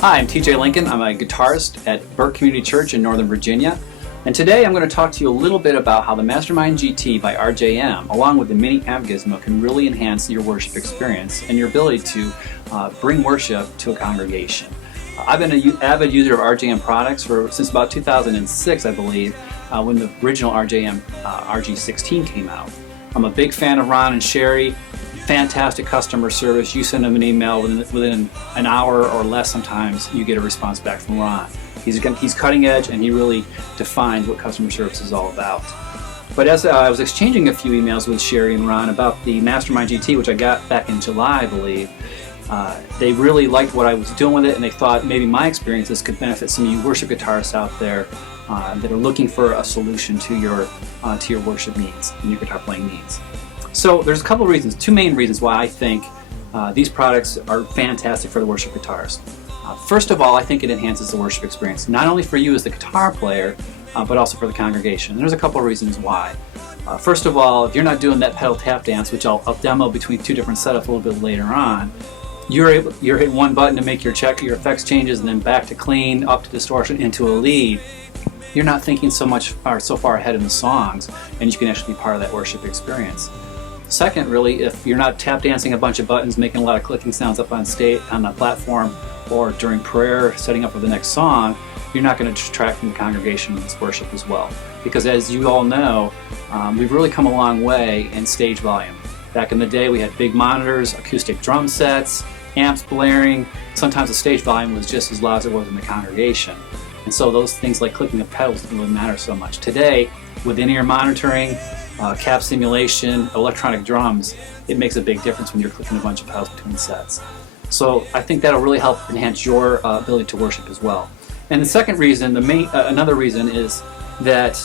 Hi, I'm TJ Lincoln. I'm a guitarist at Burke Community Church in Northern Virginia. And today I'm going to talk to you a little bit about how the Mastermind GT by RJM, along with the mini amp Gizmo, can really enhance your worship experience and your ability to bring worship to a congregation. I've been an avid user of RJM products since about 2006, I believe, when the original RJM RG16 came out. I'm a big fan of Ron and Sherry. Fantastic customer service. You send them an email within an hour or less, sometimes you get a response back from Ron. He's cutting edge, and he really defines what customer service is all about. But as I was exchanging a few emails with Sherry and Ron about the Mastermind GT, which I got back in July, I believe, they really liked what I was doing with it, and they thought maybe my experiences could benefit some of you worship guitarists out there that are looking for a solution to your worship needs and your guitar playing needs. So there's a couple of reasons, two main reasons why I think these products are fantastic for the worship guitarist. First of all, I think it enhances the worship experience, not only for you as the guitar player, but also for the congregation. And there's a couple of reasons why. First of all, if you're not doing that pedal tap dance, which I'll demo between two different setups a little bit later on, you're hitting one button to make your effects changes, and then back to clean, up to distortion, into a lead. You're not thinking so far ahead in the songs, and you can actually be part of that worship experience. Second, really, if you're not tap dancing a bunch of buttons, making a lot of clicking sounds up on stage, on the platform, or during prayer, setting up for the next song, you're not going to distract from the congregation's worship as well. Because as you all know, we've really come a long way in stage volume. Back in the day, we had big monitors, acoustic drum sets, amps blaring. Sometimes the stage volume was just as loud as it was in the congregation. And so those things like clicking of pedals didn't really matter so much. Today, with in-ear monitoring, cap simulation, electronic drums, it makes a big difference when you're clicking a bunch of pedals between sets. So I think that'll really help enhance your ability to worship as well. And the second reason, another reason, is that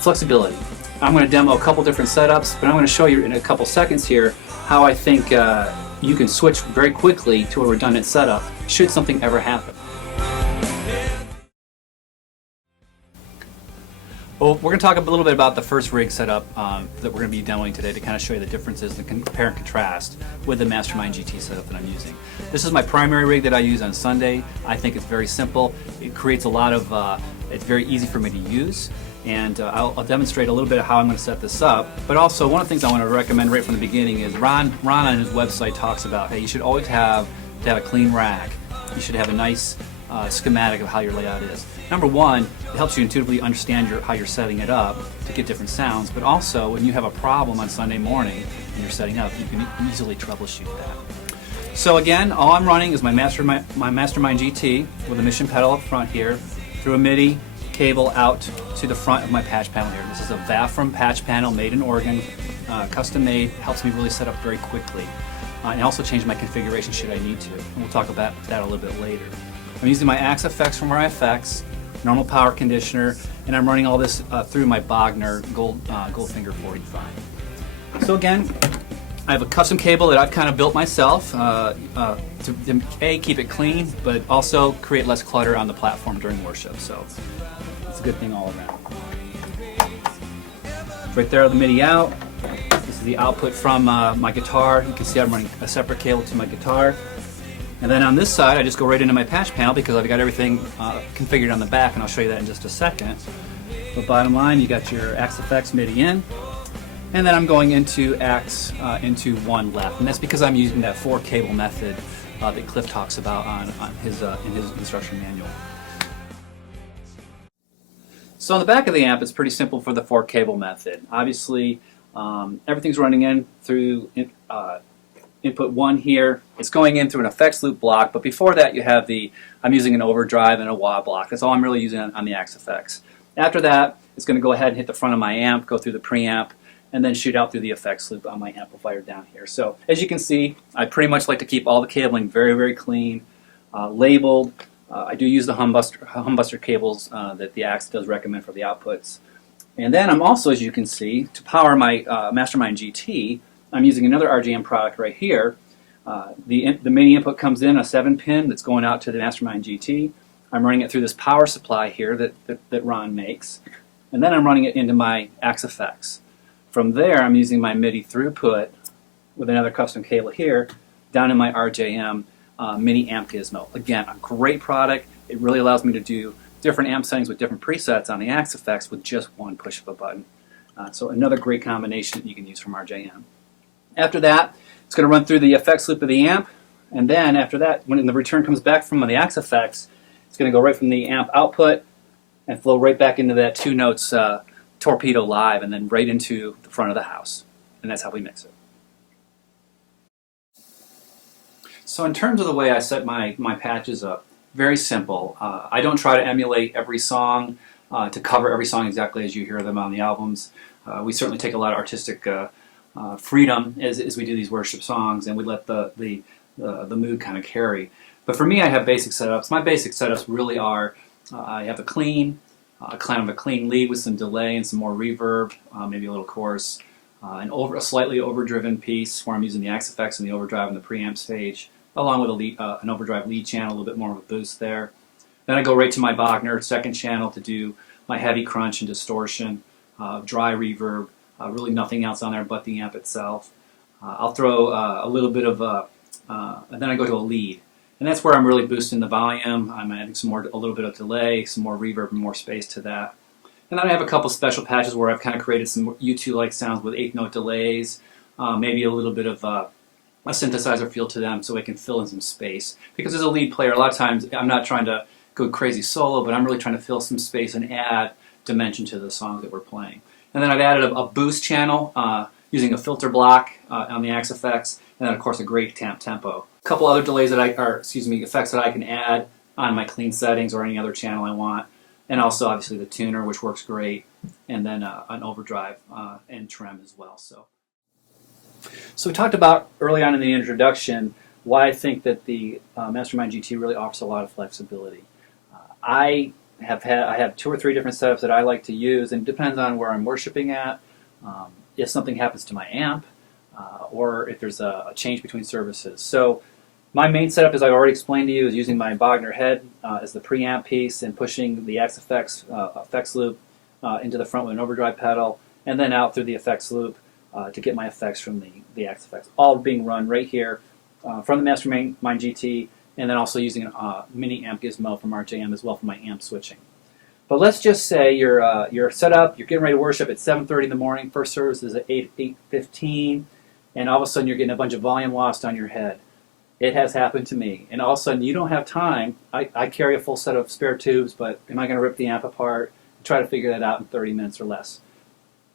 flexibility. I'm going to demo a couple different setups, but I'm going to show you in a couple seconds here how I think you can switch very quickly to a redundant setup should something ever happen. Well, we're going to talk a little bit about the first rig setup that we're going to be demoing today to kind of show you the differences and compare and contrast with the Mastermind GT setup that I'm using. This is my primary rig that I use on Sunday. I think it's very simple. It creates a lot of, it's very easy for me to use, and I'll demonstrate a little bit of how I'm going to set this up. But also, one of the things I want to recommend right from the beginning is Ron on his website talks about, hey, you should always have a clean rack. You should have a nice schematic of how your layout is. Number one, it helps you intuitively understand how you're setting it up to get different sounds, but also when you have a problem on Sunday morning and you're setting up, you can easily troubleshoot that. So again, all I'm running is my Mastermind GT with a mission pedal up front here, through a MIDI cable out to the front of my patch panel here. This is a Vafram patch panel made in Oregon, custom made, helps me really set up very quickly. And also change my configuration should I need to, and we'll talk about that a little bit later. I'm using my Axe effects from RFX, normal power conditioner, and I'm running all this through my Bogner Goldfinger 45. So again, I have a custom cable that I've kind of built myself to A, keep it clean, but also create less clutter on the platform during worship. So it's a good thing all around. Right there, the MIDI out. This is the output from my guitar. You can see I'm running a separate cable to my guitar. And then on this side, I just go right into my patch panel because I've got everything configured on the back, and I'll show you that in just a second. But bottom line, you got your Axe Effects MIDI in, and then I'm going into Axe into one left, and that's because I'm using that 4-cable method that Cliff talks about in his instruction manual. So on the back of the amp, it's pretty simple for the 4-cable method. Obviously, everything's running in through input 1 here. It's going in through an effects loop block, but before that I'm using an overdrive and a wah block. That's all I'm really using on the Axe Effects. After that, it's going to go ahead and hit the front of my amp, go through the preamp, and then shoot out through the effects loop on my amplifier down here. So as you can see, I pretty much like to keep all the cabling very, very clean, labeled. I do use the humbuster cables that the Axe does recommend for the outputs. And then I'm also, as you can see, to power my Mastermind GT, I'm using another RJM product right here. The MIDI input comes in, a 7-pin that's going out to the Mastermind GT. I'm running it through this power supply here that Ron makes, and then I'm running it into my Axe Effects. From there, I'm using my MIDI throughput with another custom cable here down in my RJM mini amp Gizmo. Again, a great product. It really allows me to do different amp settings with different presets on the Axe Effects with just one push of a button. So another great combination that you can use from RJM. After that, it's going to run through the effects loop of the amp, and then after that, when the return comes back from the Axe Effects, it's going to go right from the amp output and flow right back into that 2 notes torpedo live, and then right into the front of the house. And that's how we mix it. So in terms of the way I set my patches up, very simple. I don't try to emulate every song to cover every song exactly as you hear them on the albums. We certainly take a lot of artistic freedom as we do these worship songs, and we let the mood kind of carry. But for me, I have basic setups. My basic setups really are, I have a kind of a clean lead with some delay and some more reverb, maybe a little chorus, a slightly overdriven piece where I'm using the Axe Effects and the overdrive on the preamp stage, along with an overdrive lead channel, a little bit more of a boost there. Then I go right to my Wagner second channel to do my heavy crunch and distortion, dry reverb, really nothing else on there but the amp itself. I'll throw a little bit of, and then I go to a lead. And that's where I'm really boosting the volume. I'm adding a little bit of delay, some more reverb and more space to that. And then I have a couple special patches where I've kind of created some U2-like sounds with 8-note delays, maybe a little bit of a synthesizer feel to them so I can fill in some space. Because as a lead player, a lot of times I'm not trying to go crazy solo, but I'm really trying to fill some space and add dimension to the songs that we're playing. And then I've added a boost channel using a filter block on the Axe Effects, and then of course a great tempo. A couple other delays effects that I can add on my clean settings or any other channel I want, and also obviously the tuner, which works great, and then an overdrive and trem as well. So we talked about early on in the introduction why I think that the Mastermind GT really offers a lot of flexibility. I have 2 or 3 different setups that I like to use, and it depends on where I'm worshiping at, if something happens to my amp, or if there's a change between services. So my main setup, as I've already explained to you, is using my Wagner head as the preamp piece and pushing the Axe Effects effects loop into the front with an overdrive pedal, and then out through the effects loop to get my effects from the Axe Effects, all being run right here from the Mastermind GT, and then also using a mini amp Gizmo from RJM as well for my amp switching. But let's just say you're set up, you're getting ready to worship at 7:30 in the morning, first service is at 8:15, and all of a sudden you're getting a bunch of volume lost on your head. It has happened to me, and all of a sudden you don't have time. I carry a full set of spare tubes, but am I going to rip the amp apart and try to figure that out in 30 minutes or less?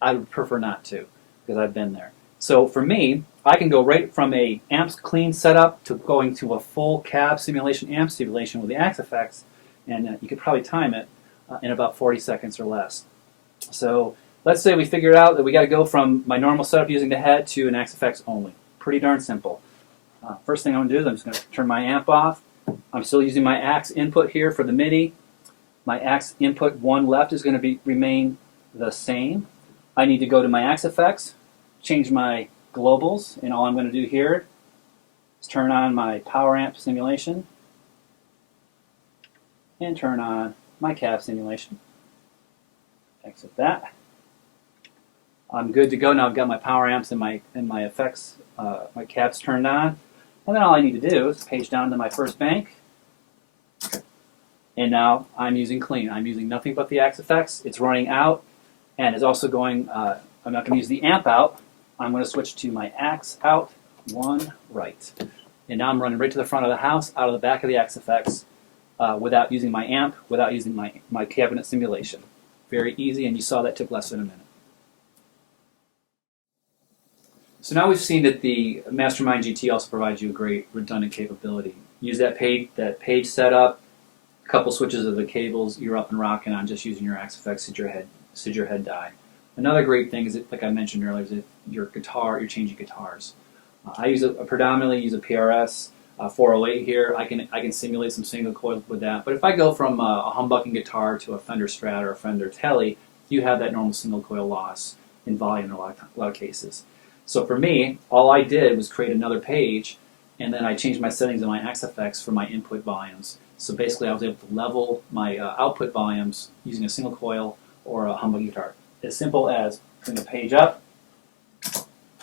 I would prefer not to, because I've been there. So for me, I can go right from a amp's clean setup to going to a full cab simulation, amp simulation with the Axe Effects, and you could probably time it in about 40 seconds or less. So let's say we figured out that we got to go from my normal setup using the head to an Axe Effects only. Pretty darn simple. First thing I'm going to do is I'm just going to turn my amp off. I'm still using my Axe input here for the MIDI. My Axe input 1 left is going to remain the same. I need to go to my Axe Effects, change my globals, and all I'm going to do here is turn on my power amp simulation and turn on my cab simulation. Exit that. I'm good to go now. I've got my power amps and my effects, my cabs turned on. And then all I need to do is page down to my first bank. And now I'm using clean. I'm using nothing but the Axe Effects. It's running out, and it's also going, I'm not going to use the amp out. I'm going to switch to my Axe out, 1 right. And now I'm running right to the front of the house, out of the back of the Axe Effects, without using my amp, without using my cabinet simulation. Very easy, and you saw that took less than a minute. So now we've seen that the Mastermind GT also provides you a great redundant capability. Use that page setup, a couple switches of the cables, you're up and rocking on just using your Axe Effects should your head die. Another great thing is that, like I mentioned earlier, is if you're changing guitars. I predominantly use a PRS 408 here. I can simulate some single coils with that. But if I go from a humbucking guitar to a Fender Strat or a Fender Tele, you have that normal single coil loss in volume in a lot of cases. So for me, all I did was create another page and then I changed my settings in my XFX for my input volumes. So basically I was able to level my output volumes using a single coil or a humbuck guitar. As simple as putting the page up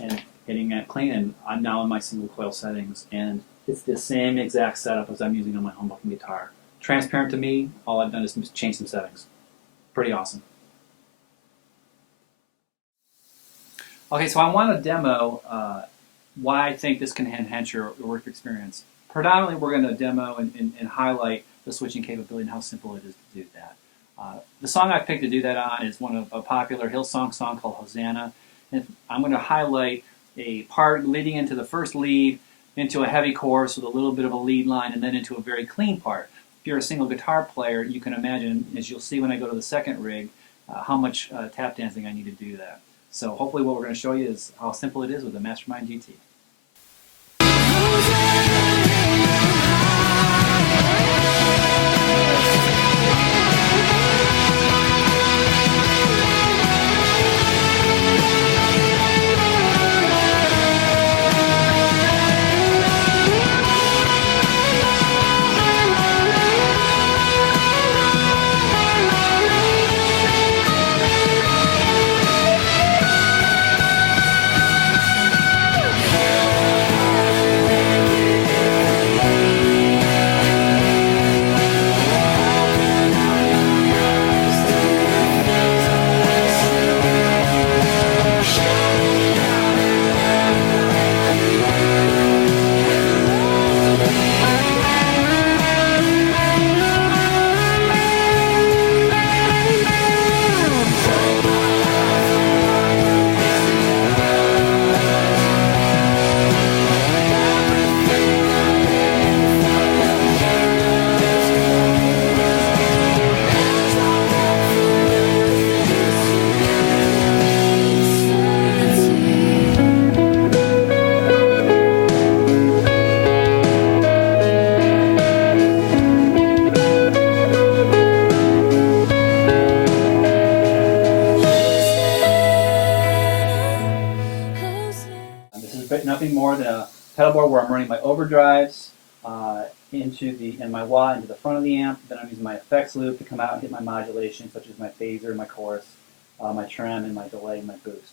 and getting that clean, and I'm now in my single coil settings, and it's the same exact setup as I'm using on my humbucking guitar. Transparent to me, all I've done is change some settings. Pretty awesome. Okay, so I want to demo why I think this can enhance your work experience. Predominantly, we're going to demo and highlight the switching capability and how simple it is to do that. The song I picked to do that on is one of a popular Hillsong song called Hosanna. And I'm going to highlight a part leading into the first lead, into a heavy chorus with a little bit of a lead line, and then into a very clean part. If you're a single guitar player, you can imagine, as you'll see when I go to the second rig, how much tap dancing I need to do that. So hopefully what we're going to show you is how simple it is with the Mastermind GT. Nothing more than a pedal board where I'm running my overdrives and my wah into the front of the amp. Then I'm using my effects loop to come out and hit my modulation, such as my phaser, my chorus, my trim, and my delay, and my boost.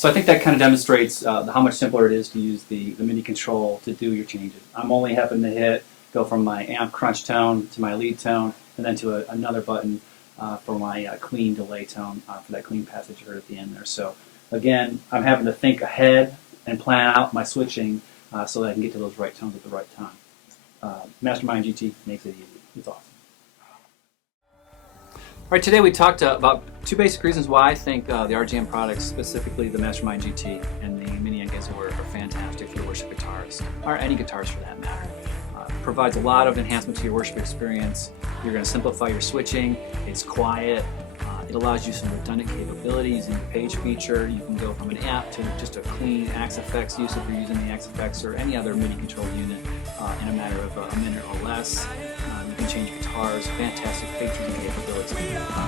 So I think that kind of demonstrates how much simpler it is to use the MIDI control to do your changes. I'm only having to go from my amp crunch tone to my lead tone, and then to another button for my clean delay tone for that clean passage you heard at the end there. So again, I'm having to think ahead and plan out my switching so that I can get to those right tones at the right time. Mastermind GT makes it easy. It's awesome. All right, today we talked about two basic reasons why I think the RJM products, specifically the Mastermind GT and the Mini and Gizmo, are fantastic for worship guitarists, or any guitarist for that matter. Provides a lot of enhancement to your worship experience. You're going to simplify your switching. It's quiet. It allows you some redundant capabilities in the page feature. You can go from an amp to just a clean Axe-Fx use if you're using the Axe-Fx or any other MIDI control unit in a matter of a minute or less. You can change guitars, fantastic features and capabilities.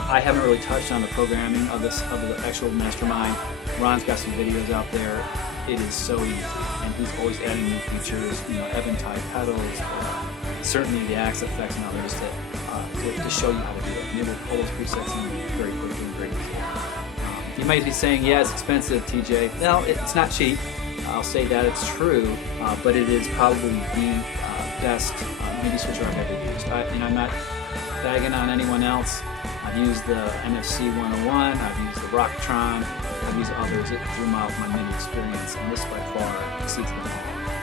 I haven't really touched on the programming of the actual Mastermind. Ron's got some videos out there. It is so easy, and he's always adding new features, Eventide pedals, certainly the Axe-Fx and others to show you how to do it. And it will pull those presets in very quickly and very easily. You might be saying, yeah, it's expensive, TJ. No, it's not cheap. I'll say that it's true, but it is probably the best MIDI switcher I've ever used. I'm not bagging on anyone else. I've used the NFC 101, I've used the Rocktron, I've used others throughout my MIDI experience, and this by far exceeds them all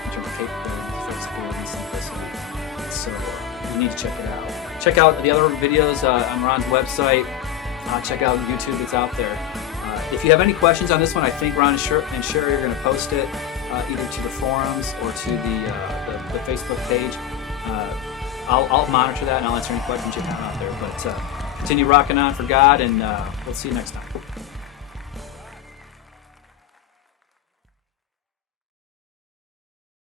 in terms of capability, flexibility, simplicity. So you need to check it out. Check out the other videos on Ron's website. Check out YouTube, it's out there. If you have any questions on this one, I think Ron and Sherry are going to post it either to the forums or to the Facebook page. I'll monitor that and I'll answer any questions you have out there. But continue rocking on for God, and we'll see you next time.